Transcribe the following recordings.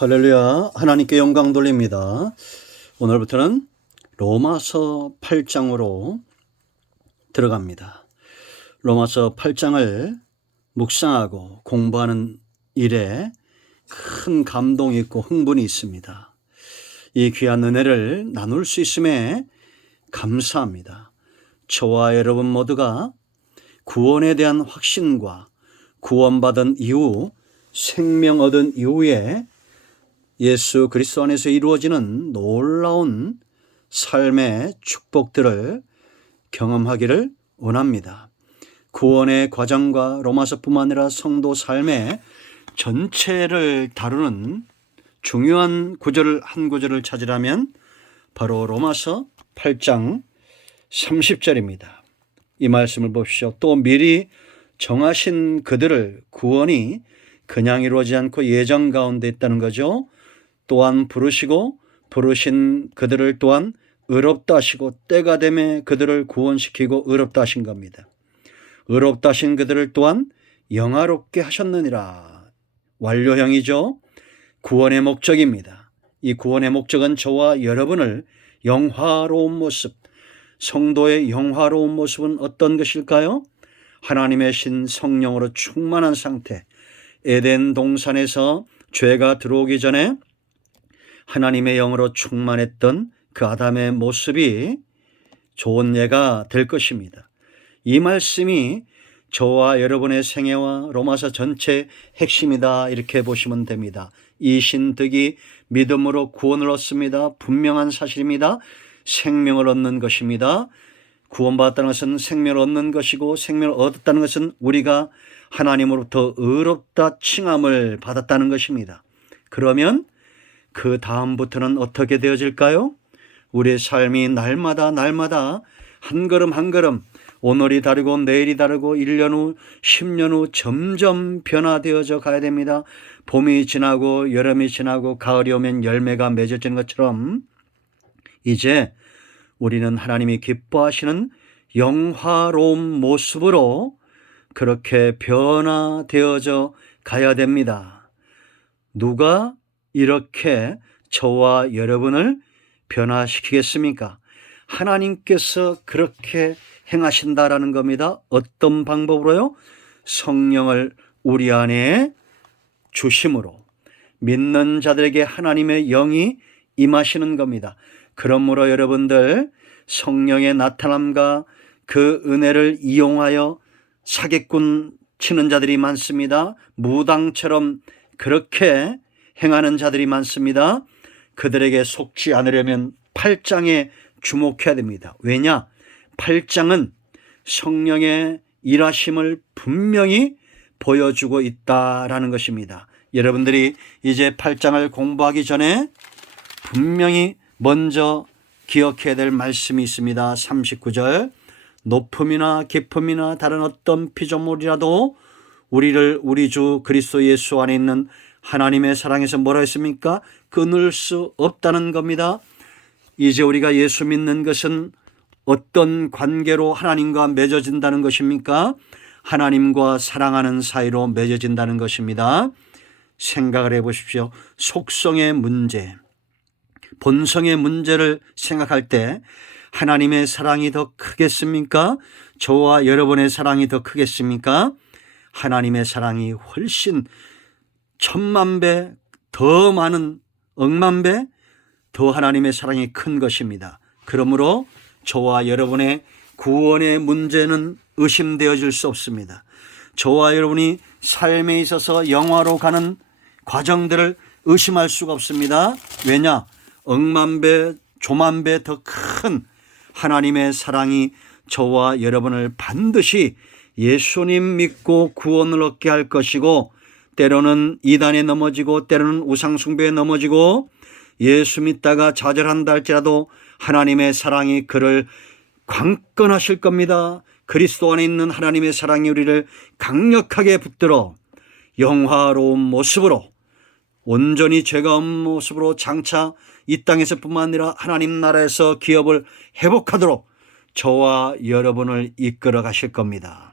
할렐루야. 하나님께 영광 돌립니다. 오늘부터는 로마서 8장으로 들어갑니다. 로마서 8장을 묵상하고 공부하는 일에 큰 감동이 있고 흥분이 있습니다. 이 귀한 은혜를 나눌 수 있음에 감사합니다. 저와 여러분 모두가 구원에 대한 확신과 구원받은 이후 생명 얻은 이후에 예수 그리스도 안에서 이루어지는 놀라운 삶의 축복들을 경험하기를 원합니다. 구원의 과정과 로마서뿐만 아니라 성도 삶의 전체를 다루는 중요한 구절을 한 구절을 찾으라면 바로 로마서 8장 30절입니다. 이 말씀을 보십시오. 또 미리 정하신 그들을 구원이 그냥 이루어지지 않고 예정 가운데 있다는 거죠. 또한 부르신 그들을 또한 의롭다 하시고 때가 되매 그들을 구원시키고 의롭다 하신 겁니다. 의롭다 하신 그들을 또한 영화롭게 하셨느니라. 완료형이죠. 구원의 목적입니다. 이 구원의 목적은 저와 여러분을 영화로운 모습, 성도의 영화로운 모습은 어떤 것일까요? 하나님의 신 성령으로 충만한 상태, 에덴 동산에서 죄가 들어오기 전에 하나님의 영으로 충만했던 그 아담의 모습이 좋은 예가 될 것입니다. 이 말씀이 저와 여러분의 생애와 로마서 전체의 핵심이다 이렇게 보시면 됩니다. 이 신득이 믿음으로 구원을 얻습니다. 분명한 사실입니다. 생명을 얻는 것입니다. 구원받았다는 것은 생명을 얻는 것이고 생명을 얻었다는 것은 우리가 하나님으로부터 의롭다 칭함을 받았다는 것입니다. 그러면 그 다음부터는 어떻게 되어질까요? 우리의 삶이 날마다 한 걸음 한 걸음 오늘이 다르고 내일이 다르고 1년 후 10년 후 점점 변화되어져 가야 됩니다. 봄이 지나고 여름이 지나고 가을이 오면 열매가 맺어지는 것처럼 이제 우리는 하나님이 기뻐하시는 영화로운 모습으로 그렇게 변화되어져 가야 됩니다. 누가 이렇게 저와 여러분을 변화시키겠습니까? 하나님께서 그렇게 행하신다라는 겁니다. 어떤 방법으로요? 성령을 우리 안에 주심으로 믿는 자들에게 하나님의 영이 임하시는 겁니다. 그러므로 여러분들 성령의 나타남과 그 은혜를 이용하여 사기꾼 치는 자들이 많습니다. 무당처럼 그렇게 행하는 자들이 많습니다. 그들에게 속지 않으려면 8장에 주목해야 됩니다. 왜냐? 8장은 성령의 일하심을 분명히 보여주고 있다라는 것입니다. 여러분들이 이제 8장을 공부하기 전에 분명히 먼저 기억해야 될 말씀이 있습니다. 39절 높음이나 깊음이나 다른 어떤 피조물이라도 우리를 우리 주 그리스도 예수 안에 있는 하나님의 사랑에서 뭐라 했습니까? 끊을 수 없다는 겁니다. 이제 우리가 예수 믿는 것은 어떤 관계로 하나님과 맺어진다는 것입니까? 하나님과 사랑하는 사이로 맺어진다는 것입니다. 생각을 해보십시오. 속성의 문제, 본성의 문제를 생각할 때 하나님의 사랑이 더 크겠습니까? 저와 여러분의 사랑이 더 크겠습니까? 하나님의 사랑이 훨씬 천만 배 더 많은 억만 배 더 하나님의 사랑이 큰 것입니다. 그러므로 저와 여러분의 구원의 문제는 의심되어질 수 없습니다. 저와 여러분이 삶에 있어서 영화로 가는 과정들을 의심할 수가 없습니다. 왜냐? 억만 배, 조만 배 더 큰 하나님의 사랑이 저와 여러분을 반드시 예수님 믿고 구원을 얻게 할 것이고 때로는 이단에 넘어지고 때로는 우상숭배에 넘어지고 예수 믿다가 좌절한다 할지라도 하나님의 사랑이 그를 강건하실 겁니다. 그리스도 안에 있는 하나님의 사랑이 우리를 강력하게 붙들어 영화로운 모습으로 온전히 죄가 없는 모습으로 장차 이 땅에서뿐만 아니라 하나님 나라에서 기업을 회복하도록 저와 여러분을 이끌어 가실 겁니다.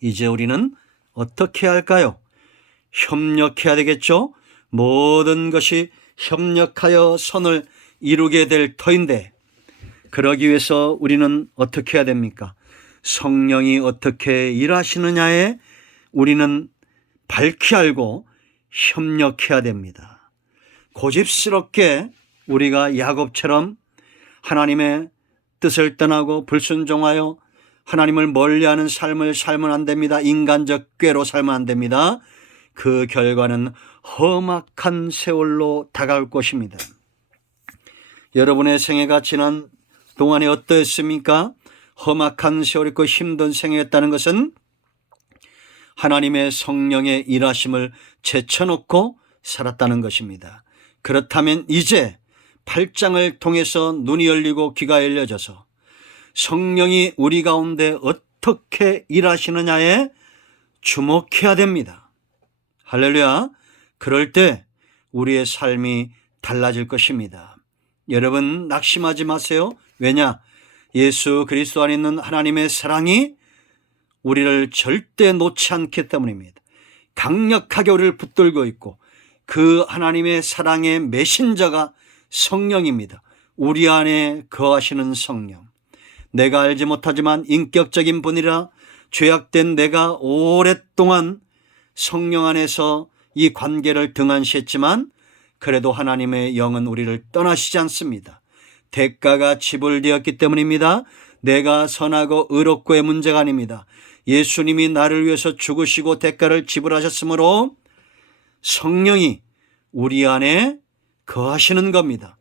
이제 우리는 어떻게 할까요? 협력해야 되겠죠. 모든 것이 협력하여 선을 이루게 될 터인데, 그러기 위해서 우리는 어떻게 해야 됩니까? 성령이 어떻게 일하시느냐에 우리는 밝히 알고 협력해야 됩니다. 고집스럽게 우리가 야곱처럼 하나님의 뜻을 떠나고 불순종하여 하나님을 멀리하는 삶을 살면 안 됩니다. 인간적 꾀로 살면 안 됩니다. 그 결과는 험악한 세월로 다가올 것입니다. 여러분의 생애가 지난 동안에 어떠했습니까? 험악한 세월이고 힘든 생애였다는 것은 하나님의 성령의 일하심을 제쳐놓고 살았다는 것입니다. 그렇다면 이제 8장을 통해서 눈이 열리고 귀가 열려져서 성령이 우리 가운데 어떻게 일하시느냐에 주목해야 됩니다. 할렐루야. 그럴 때 우리의 삶이 달라질 것입니다. 여러분, 낙심하지 마세요. 왜냐? 예수 그리스도 안에 있는 하나님의 사랑이 우리를 절대 놓지 않기 때문입니다. 강력하게 우리를 붙들고 있고 그 하나님의 사랑의 메신저가 성령입니다. 우리 안에 거하시는 성령. 내가 알지 못하지만 인격적인 분이라 죄악된 내가 오랫동안 성령 안에서 이 관계를 등한시했지만 그래도 하나님의 영은 우리를 떠나시지 않습니다. 대가가 지불되었기 때문입니다. 내가 선하고 의롭고의 문제가 아닙니다. 예수님이 나를 위해서 죽으시고 대가를 지불하셨으므로 성령이 우리 안에 거하시는 겁니다.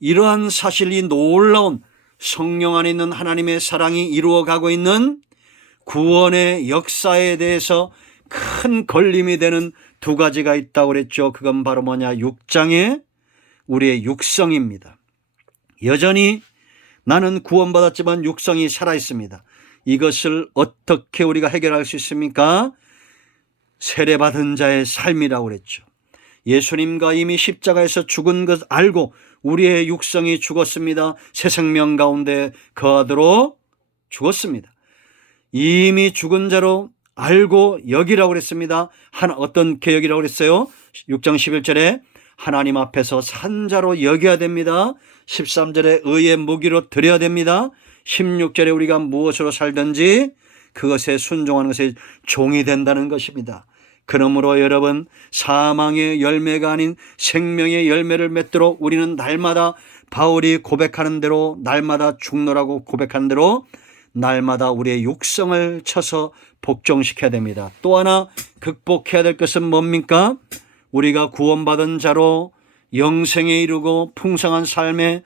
이러한 사실이 놀라운 성령 안에 있는 하나님의 사랑이 이루어가고 있는 구원의 역사에 대해서 큰 걸림이 되는 두 가지가 있다고 그랬죠. 그건 바로 뭐냐? 6장의 우리의 육성입니다. 여전히 나는 구원받았지만 육성이 살아있습니다. 이것을 어떻게 우리가 해결할 수 있습니까? 세례받은 자의 삶이라고 그랬죠. 예수님과 이미 십자가에서 죽은 것 알고 우리의 육성이 죽었습니다. 새 생명 가운데 거하도록 죽었습니다. 이미 죽은 자로 알고 여기라고 그랬습니다. 어떤 여기라고 그랬어요? 6장 11절에 하나님 앞에서 산 자로 여겨야 됩니다. 13절에 의의 무기로 드려야 됩니다. 16절에 우리가 무엇으로 살든지 그것에 순종하는 것에 종이 된다는 것입니다. 그러므로 여러분, 사망의 열매가 아닌 생명의 열매를 맺도록 우리는 날마다 바울이 고백하는 대로, 날마다 죽노라고 고백하는 대로 날마다 우리의 육성을 쳐서 복종시켜야 됩니다. 또 하나 극복해야 될 것은 뭡니까? 우리가 구원받은 자로 영생에 이르고 풍성한 삶에,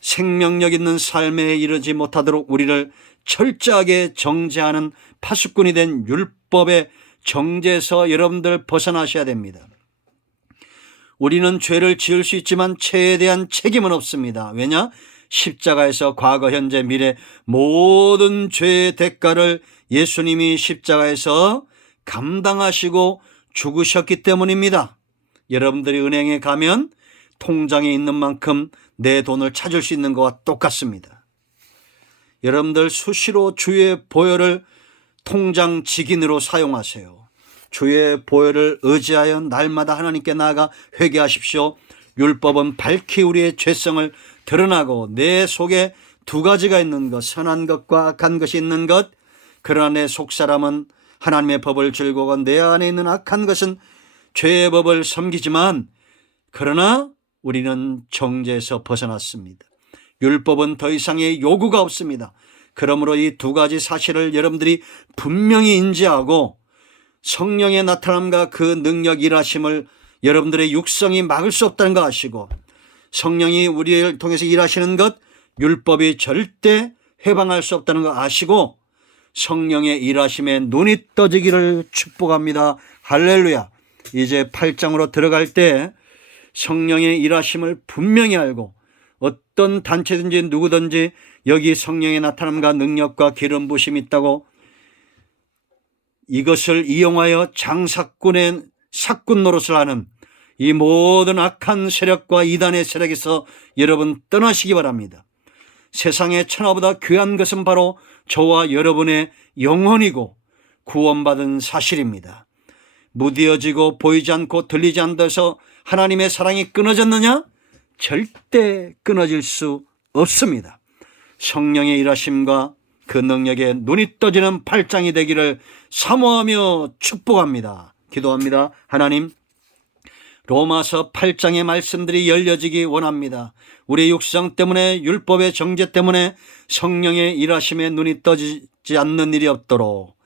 생명력 있는 삶에 이르지 못하도록 우리를 철저하게 정죄하는 파수꾼이 된 율법의 정죄에서 여러분들 벗어나셔야 됩니다. 우리는 죄를 지을 수 있지만 죄에 대한 책임은 없습니다. 왜냐? 십자가에서 과거, 현재, 미래 모든 죄의 대가를 예수님이 십자가에서 감당하시고 죽으셨기 때문입니다. 여러분들이 은행에 가면 통장에 있는 만큼 내 돈을 찾을 수 있는 것과 똑같습니다. 여러분들 수시로 주의 보혈을 통장 직인으로 사용하세요. 주의 보혈을 의지하여 날마다 하나님께 나아가 회개하십시오. 율법은 밝히 우리의 죄성을 드러나고 내 속에 두 가지가 있는 것, 선한 것과 악한 것이 있는 것. 그러나 내 속사람은 하나님의 법을 즐거워하고 내 안에 있는 악한 것은 죄의 법을 섬기지만, 그러나 우리는 정죄에서 벗어났습니다. 율법은 더 이상의 요구가 없습니다. 그러므로 이 두 가지 사실을 여러분들이 분명히 인지하고 성령의 나타남과 그 능력 일하심을 여러분들의 육성이 막을 수 없다는 거 아시고, 성령이 우리를 통해서 일하시는 것, 율법이 절대 해방할 수 없다는 거 아시고 성령의 일하심에 눈이 떠지기를 축복합니다. 할렐루야. 이제 8장으로 들어갈 때 성령의 일하심을 분명히 알고 어떤 단체든지 누구든지 여기 성령의 나타남과 능력과 기름 부심이 있다고 이것을 이용하여 장사꾼의 사꾼 노릇을 하는 이 모든 악한 세력과 이단의 세력에서 여러분 떠나시기 바랍니다. 세상의 천하보다 귀한 것은 바로 저와 여러분의 영혼이고 구원받은 사실입니다. 무뎌지고 보이지 않고 들리지 않는 데서 하나님의 사랑이 끊어졌느냐? 절대 끊어질 수 없습니다. 성령의 일하심과 그 능력에 눈이 떠지는 8장이 되기를 사모하며 축복합니다. 기도합니다. 하나님, 로마서 8장의 말씀들이 열려지기 원합니다. 우리 육성 때문에, 율법의 정죄 때문에 성령의 일하심에 눈이 떠지지 않는 일이 없도록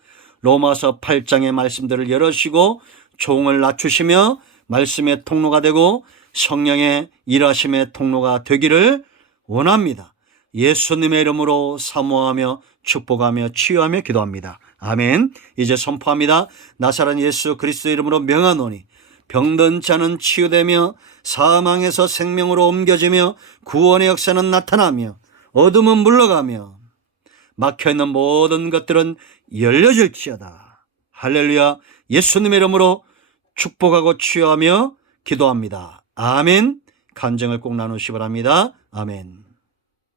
로마서 8장의 말씀들을 열으시고 종을 낮추시며 말씀의 통로가 되고 성령의 일하심의 통로가 되기를 원합니다. 예수님의 이름으로 사모하며 축복하며 치유하며 기도합니다. 아멘. 이제 선포합니다. 나사렛 예수 그리스도의 이름으로 명하노니 병든 자는 치유되며 사망에서 생명으로 옮겨지며 구원의 역사는 나타나며 어둠은 물러가며 막혀있는 모든 것들은 열려질지어다. 할렐루야. 예수님의 이름으로 축복하고 치유하며 기도합니다. 아멘. 간증을 꼭 나누시기 바랍니다. 아멘.